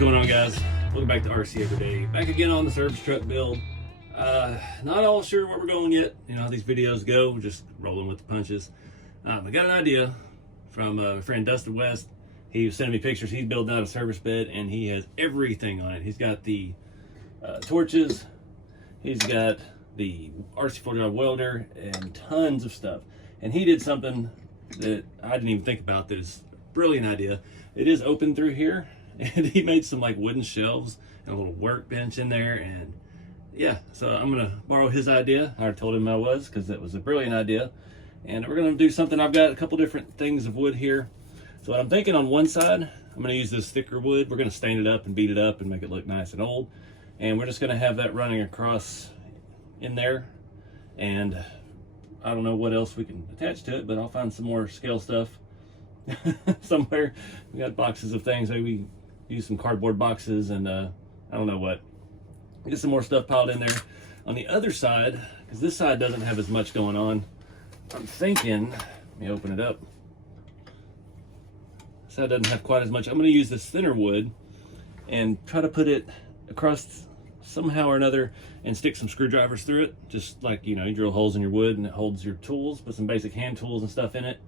going on, guys? Welcome back to RC Everyday. Back again on the service truck build. Not all sure where we're going yet. You know how these videos go, we're just rolling with the punches. I got an idea from a friend, Dustin West. He was sending me pictures. He's building out a service bed and he has everything on it. He's got the torches, he's got the RC40 welder, and tons of stuff. And he did something that I didn't even think about that is a brilliant idea. It is open through here, and he made some like wooden shelves and a little workbench in there. And yeah, so I'm gonna borrow his idea. I already told him I was, because that was a brilliant idea. And we're gonna do something. I've got a couple different things of wood here. So what I'm thinking, on one side, I'm gonna use this thicker wood. We're gonna stain it up and beat it up and make it look nice and old. And we're just gonna have that running across in there. And I don't know what else we can attach to it, but I'll find some more scale stuff somewhere. We got boxes of things. Maybe we use some cardboard boxes and I don't know what. Get some more stuff piled in there. On the other side, because this side doesn't have as much going on, I'm thinking, let me open it up. This side doesn't have quite as much. I'm going to use this thinner wood and try to put it across somehow or another and stick some screwdrivers through it. Just like, you know, you drill holes in your wood and it holds your tools. Put some basic hand tools and stuff in it.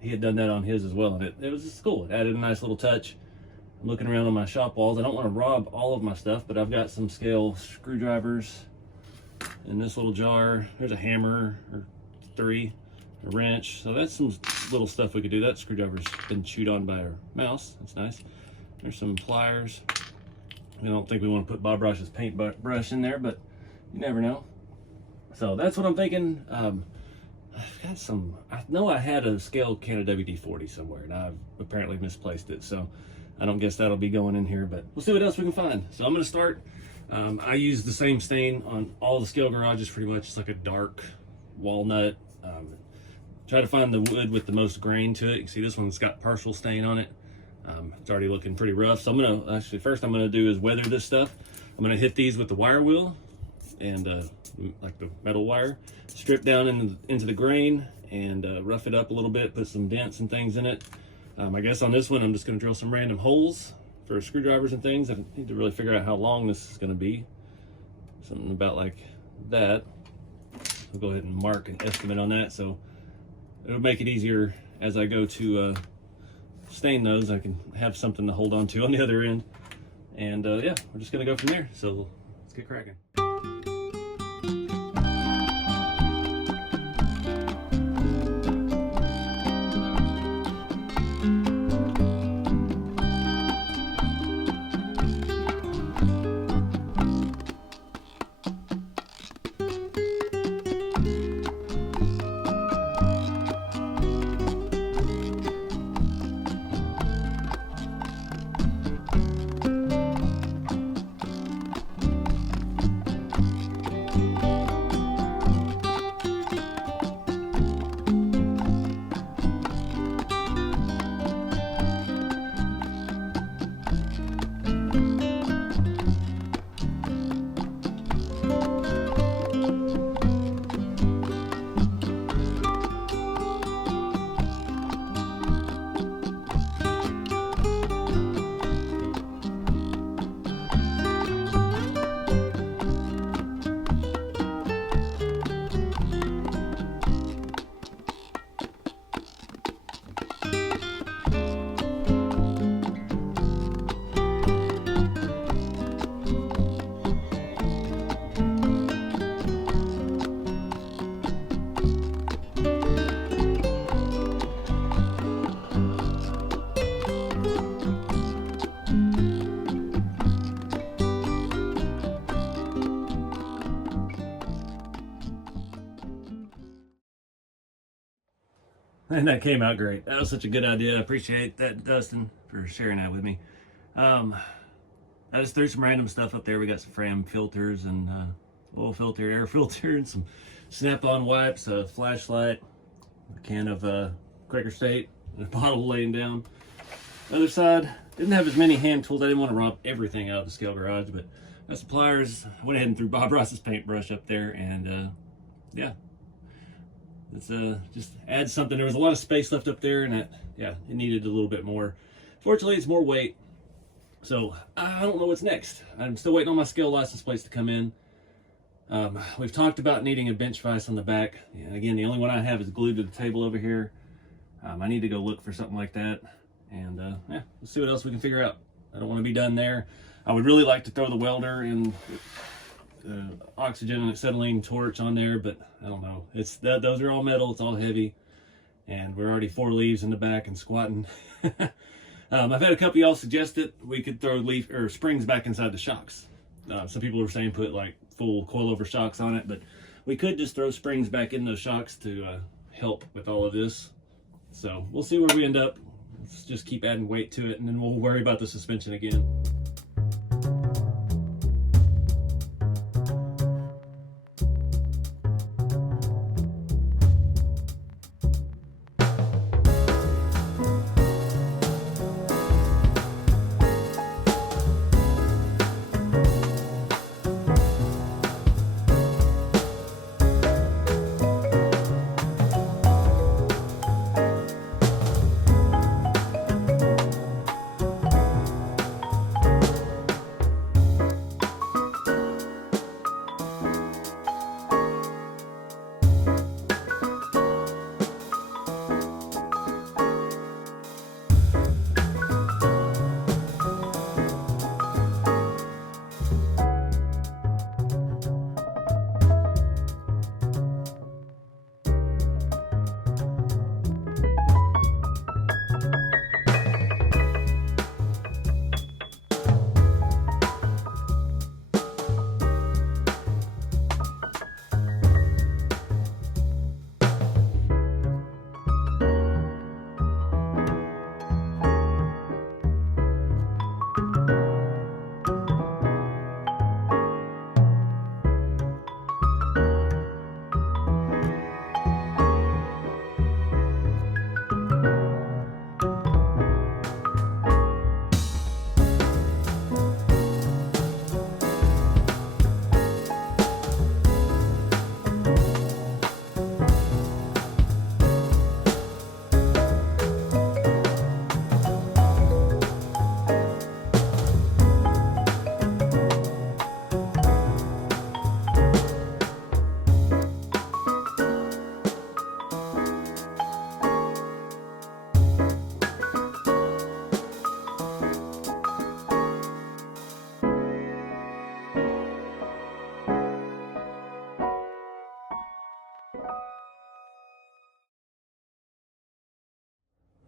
He had done that on his as well, and it was just cool. It added a nice little touch. I'm looking around on my shop walls. I don't want to rob all of my stuff, but I've got some scale screwdrivers in this little jar. There's a hammer or three, a wrench. So that's some little stuff we could do. That screwdriver's been chewed on by our mouse. That's nice. There's some pliers. I don't think we want to put Bob Ross's paint brush in there, but you never know. So that's what I'm thinking. I've got some, I know I had a scale can of WD-40 somewhere, and I've apparently misplaced it. So I don't guess that'll be going in here, but we'll see what else we can find. So I'm going to start. I use the same stain on all the scale garages pretty much. It's like a dark walnut. Try to find the wood with the most grain to it. You can see this one's got partial stain on it. It's already looking pretty rough. So I'm going to, actually, first I'm going to do is weather this stuff. I'm going to hit these with the wire wheel and like the metal wire, strip down into the grain and rough it up a little bit, put some dents and things in it. I guess on this one, I'm just going to drill some random holes for screwdrivers and things. I need to really figure out how long this is going to be. Something about like that. I'll go ahead and mark an estimate on that, so it'll make it easier as I go to stain those. I can have something to hold on to on the other end. And yeah, we're just going to go from there. So let's get cracking. And that came out great. That was such a good idea. I appreciate that, Dustin, for sharing that with me. I just threw some random stuff up there. We got some Fram filters and oil filter, air filter, and some snap-on wipes, a flashlight, a can of Quaker State, and a bottle laying down. Other side, didn't have as many hand tools. I didn't want to romp everything out of the scale garage, but got some pliers. I went ahead and threw Bob Ross's paintbrush up there, and yeah. Let's just add something. There was a lot of space left up there, and it needed a little bit more. Fortunately, it's more weight So I don't know what's next. I'm still waiting on my scale license plates to come in. We've talked about needing a bench vise on the back. And again, the only one I have is glued to the table over here. I need to go look for something like that. And yeah, let's see what else we can figure out. I don't want to be done there. I would really like to throw the welder and oxygen and acetylene torch on there, but I don't know. Those are all metal. It's all heavy, and we're already 4 leaves in the back and squatting. I've had a couple of y'all suggest that we could throw leaf or springs back inside the shocks. Some people were saying put like full coilover shocks on it, but we could just throw springs back in those shocks to help with all of this. So we'll see where we end up. Let's just keep adding weight to it, and then we'll worry about the suspension again.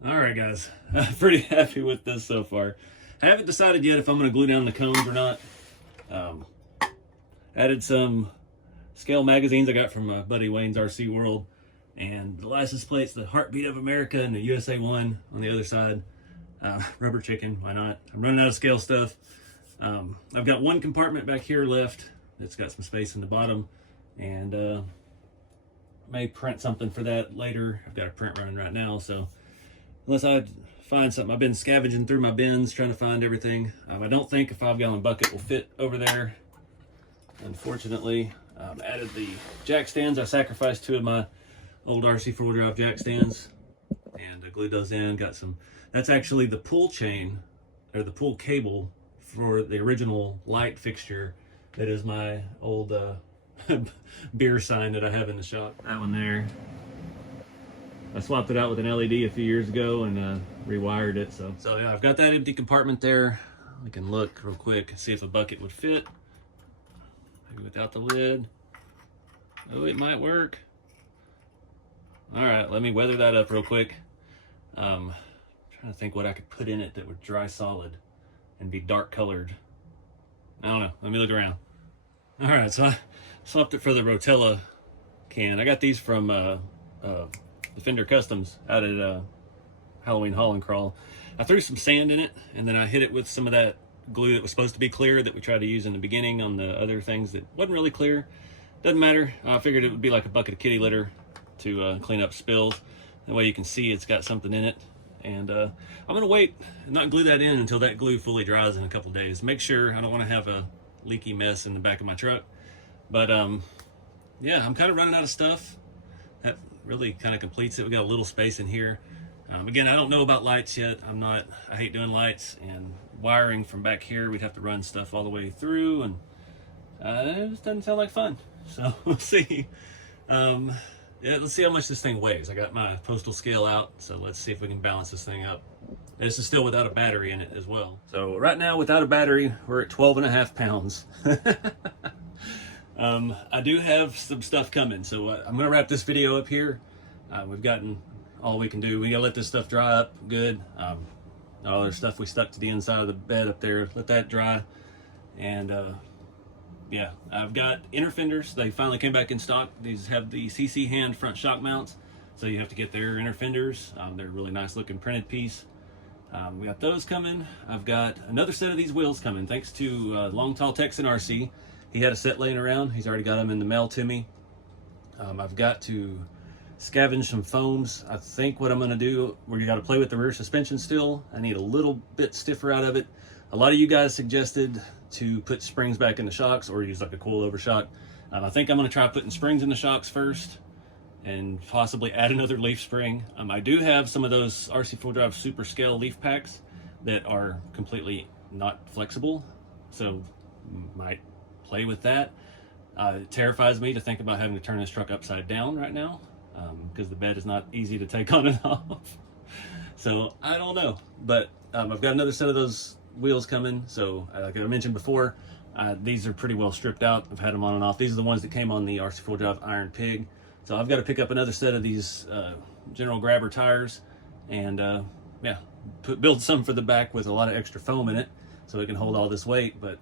All right, guys, I'm pretty happy with this so far. I haven't decided yet if I'm going to glue down the cones or not. Added some scale magazines I got from my buddy Wayne's RC World, and the license plates, the Heartbeat of America and the USA 1 on the other side. Rubber chicken, why not? I'm running out of scale stuff. I've got one compartment back here left that's got some space in the bottom, and may print something for that later. I've got a print running right now, so unless I find something. I've been scavenging through my bins trying to find everything. I don't think a 5-gallon bucket will fit over there, unfortunately. Added the jack stands. I sacrificed 2 of my old RC 4-wheel drive jack stands, and I glued those in. Got some, that's actually the pull chain, or the pull cable for the original light fixture that is my old beer sign that I have in the shop. That one there. I swapped it out with an LED a few years ago and rewired it. So yeah, I've got that empty compartment there. I can look real quick, see if a bucket would fit. Maybe without the lid. Oh, it might work. All right, let me weather that up real quick. Trying to think what I could put in it that would dry solid and be dark colored. I don't know, let me look around. All right, so I swapped it for the Rotella can. I got these from Defender Customs out at Halloween Haul and Crawl. I threw some sand in it, and then I hit it with some of that glue that was supposed to be clear that we tried to use in the beginning on the other things that wasn't really clear. Doesn't matter. I figured it would be like a bucket of kitty litter to clean up spills. That way you can see it's got something in it. And I'm gonna wait and not glue that in until that glue fully dries in a couple days. Make sure I don't want to have a leaky mess in the back of my truck. But yeah, I'm kind of running out of stuff. That really kind of completes it. We got a little space in here. Again, I don't know about lights yet. I hate doing lights, and wiring from back here. We'd have to run stuff all the way through, and it just doesn't sound like fun. So we'll see. Yeah, let's see how much this thing weighs. I got my postal scale out, so let's see if we can balance this thing up. And this is still without a battery in it as well. So right now, without a battery, we're at 12.5 pounds. I do have some stuff coming, so I'm gonna wrap this video up here. We've gotten all we can do. We gotta let this stuff dry up good. All the stuff we stuck to the inside of the bed up there, let that dry. And yeah, I've got inner fenders. They finally came back in stock. These have the CC hand front shock mounts, so you have to get their inner fenders. They're a really nice looking printed piece. We got those coming. I've got another set of these wheels coming, thanks to Long Tall Texan RC. He had a set laying around. He's already got them in the mail to me. I've got to scavenge some foams. I think what I'm gonna do, where you gotta play with the rear suspension still, I need a little bit stiffer out of it. A lot of you guys suggested to put springs back in the shocks or use like a coilover shock. I think I'm gonna try putting springs in the shocks first and possibly add another leaf spring. I do have some of those RC4 Drive Super Scale leaf packs that are completely not flexible, so might play with that. It terrifies me to think about having to turn this truck upside down right now, because the bed is not easy to take on and off. So I don't know, but I've got another set of those wheels coming. So like I mentioned before, these are pretty well stripped out. I've had them on and off. These are the ones that came on the RC4 Drive Iron Pig. So I've got to pick up another set of these General Grabber tires, and yeah, build some for the back with a lot of extra foam in it so it can hold all this weight. But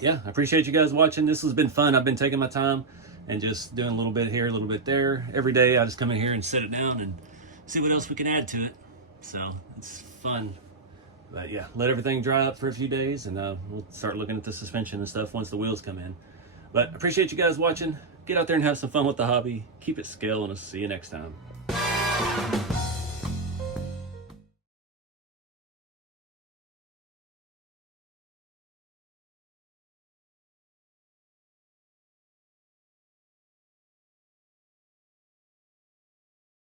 yeah, I appreciate you guys watching. This has been fun. I've been taking my time and just doing a little bit here, a little bit there. Every day I just come in here and set it down and see what else we can add to it. So it's fun. But yeah, let everything dry up for a few days, and we'll start looking at the suspension and stuff once the wheels come in. But I appreciate you guys watching. Get out there and have some fun with the hobby. Keep it scale, and I'll see you next time.